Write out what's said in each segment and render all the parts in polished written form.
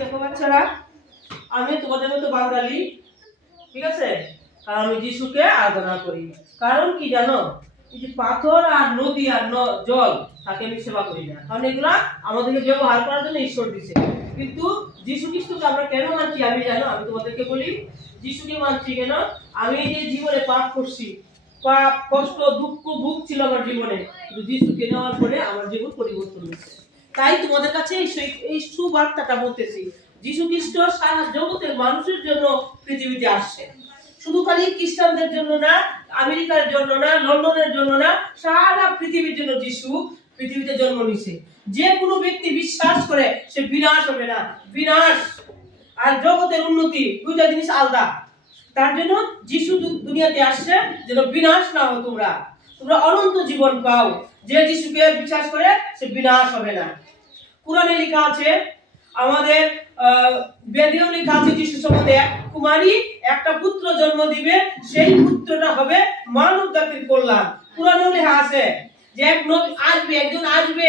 দেখো বাচ্চারা, আমি তোমাদের মতো বাঙালি, ঠিক আছে? কারণ আমি যিশুকে আরাধনা করি। কারণ কি জানো, এই যে পাথর আর নদী আর জল, তাকে আমি সেবা করি না। কারণ এগুলা আমাদেরকে ব্যবহার করার জন্য ঈশ্বর দিছে। কিন্তু যিশু খ্রিস্টকে আমরা কেন মানছি আমি জানো? আমি তোমাদেরকে বলি, যিশুকে মানছি কেন? আমি যে জীবনে পাপ করছি, পাপ কষ্ট দুঃখ ভোগ ছিল আমার জীবনে, কিন্তু যিশুকে নেওয়ার পরে আমার জীবন পরিবর্তন হয়েছে। তাই তোমাদের কাছে এই সুবার্তাটা বলতেছি, যিশু খ্রিস্ট সারা জগতের মানুষের জন্য পৃথিবীতে আসছে। শুধু খালি খ্রিস্টানদের জন্য না, আমেরিকার জন্য না, লন্ডনের জন্য না, সারা পৃথিবীর জন্য যিশু পৃথিবীতে জন্ম নিয়েছে। যে কোনো ব্যক্তি বিশ্বাস করে সে বিনাশ হবে না। বিনাশ আর জগতের উন্নতি দুইটা জিনিস আলাদা। তার জন্য যিশু দুনিয়াতে আসছে যেন বিনাশ না হও, তোমরা অনন্ত জীবন পাও। যে যিশুকে বিশ্বাস করে সে বিনাশ হবে না। কুরআনে লেখা আছে, আমাদের বেদেও লেখা আছে, যিশু সম্বন্ধে এক কুমারী একটা পুত্র জন্ম দিবে, সেই পুত্রটা হবে মানব জাতির কল্যাণ। কুরআনে লেখা আছে যে একজন আসবে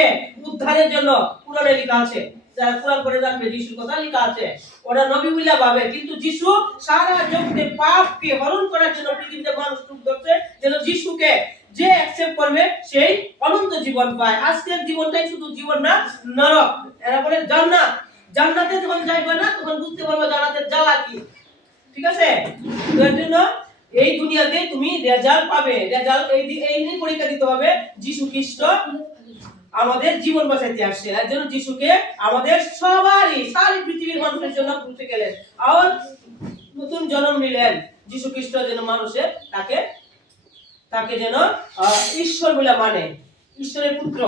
উদ্ধারের জন্য। কুরআনে লেখা আছে, যারা কুরআন পড়ে জানবে যিশুর কথা লেখা আছে। ওরা নবী বলে ভাবে, কিন্তু যিশু সারা জগতের পাপকে হরণ করার জন্য পৃথিবীতে মানুষ রূপ ধরছে, যেন যিশুকে যে অ্যাকসেপ্ট করবে সেই অনন্ত জীবন পায়। আজকের জীবনটাই শুধু জীবন না, নরক। এরা বলে জান্নাত। জান্নাতে যখন যাইবে না, তখন বুঝতে পারবে জান্নাতের জ্বালা কি। ঠিক আছে? এর জন্য এই দুনিয়াতে তুমি রেজাল্ট পাবে। রেজাল্ট এই নিয়ে পরীক্ষা দিতে হবে। যিশু খ্রিস্ট আমাদের জীবন বাঁচাইতে আসছে। এর জন্য যিশুকে আমাদের সারি পৃথিবীর মানুষের জন্য করতে গেলেন, আর নতুন জন্ম নিলেন। যিশু খ্রিস্ট যেন মানুষের তাকে যেন ঈশ্বর বলে মানে, ঈশ্বরের পুত্র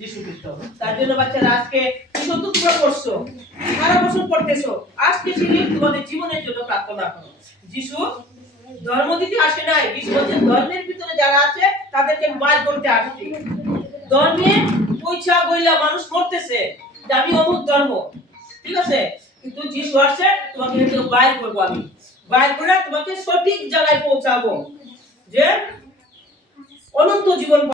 যিশু খ্রিস্ট। তার জন্য বাচ্চারা আজকে কিশোর তোমরা করছো, সারা বছর পড়তেছো, আজকে থেকে তোমাদের জীবনের জন্য প্রার্থনা করো। যিশু ধর্ম দিতে আসে নাই, যিশু হচ্ছে ধর্মের ভিতরে যারা আছে তাদেরকে বাইর করতে আসছে। ধর্মে পয়সা গইলা মানুষ মরতেছে যে আমি অমুক ধর্ম, ঠিক আছে? কিন্তু যিশু আসছে তোমাকে বাইর করবো, আমি বাইর করে তোমাকে সঠিক জায়গায় পৌঁছাবো, যে অনন্ত জীবন